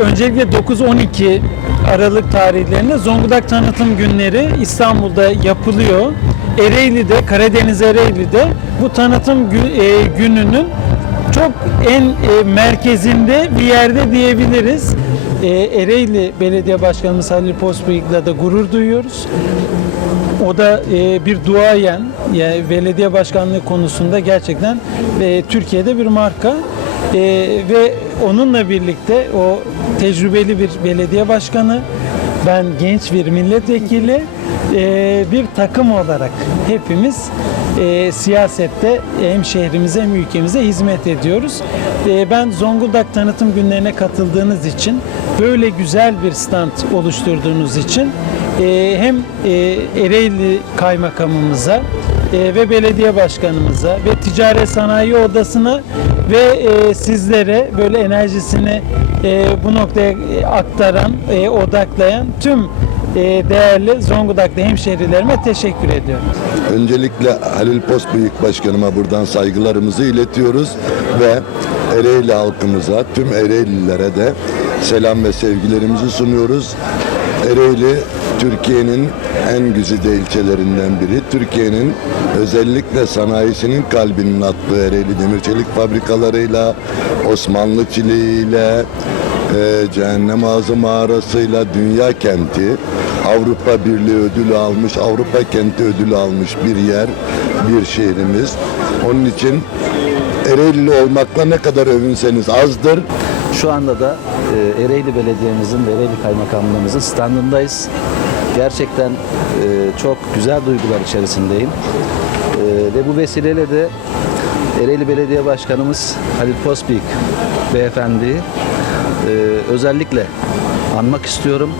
Öncelikle 9-12 Aralık tarihlerinde Zonguldak Tanıtım Günleri İstanbul'da yapılıyor. Ereğli'de, Karadeniz Ereğli'de bu tanıtım e, gününün çok en e, merkezinde bir yerde diyebiliriz. E, Ereğli Belediye Başkanımız Halil Pospıyık'la da gurur duyuyoruz. O da e, bir duayen, yani belediye başkanlığı konusunda gerçekten Türkiye'de bir marka. E, ve onunla birlikte o tecrübeli bir belediye başkanı, ben genç bir milletvekili, e, bir takım olarak hepimiz e, siyasette hem şehrimize hem ülkemize hizmet ediyoruz. E, ben Zonguldak tanıtım günlerine katıldığınız için, böyle güzel bir stand oluşturduğunuz için e, hem e, Ereğli Kaymakamımıza e, ve belediye başkanımıza ve Ticaret Sanayi Odası'na ve e, sizlere böyle enerjisini e, bu noktaya e, aktaran, e, odaklayan tüm e, değerli Zonguldaklı hemşehrilerime teşekkür ediyorum. Öncelikle Halil Postbıyık Başkanıma buradan saygılarımızı iletiyoruz ve Ereğli halkımıza, tüm Ereğlilere de selam ve sevgilerimizi sunuyoruz. Ereğli Türkiye'nin en güzide ilçelerinden biri. Türkiye'nin özellikle sanayisinin kalbinin attığı Ereğli demir çelik fabrikalarıyla, Osmanlı çiliğiyle, e, Cehennem Ağzı mağarasıyla dünya kenti, Avrupa Birliği ödülü almış, Avrupa kenti ödülü almış bir yer, bir şehrimiz. Onun için Ereğli olmakla ne kadar övünseniz azdır. Şu anda da e, Ereğli Belediye'mizin Ereğli Kaymakamlığımızın standındayız. Gerçekten e, çok güzel duygular içerisindeyim. E, ve bu vesileyle de Ereğli Belediye Başkanımız Halil Pospik beyefendiyi e, özellikle anmak istiyorum.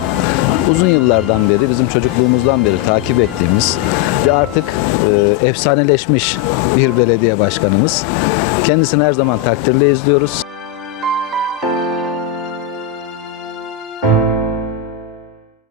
Uzun yıllardan beri, bizim çocukluğumuzdan beri takip ettiğimiz ve artık e, efsaneleşmiş bir belediye başkanımız. Kendisini her zaman takdirle izliyoruz.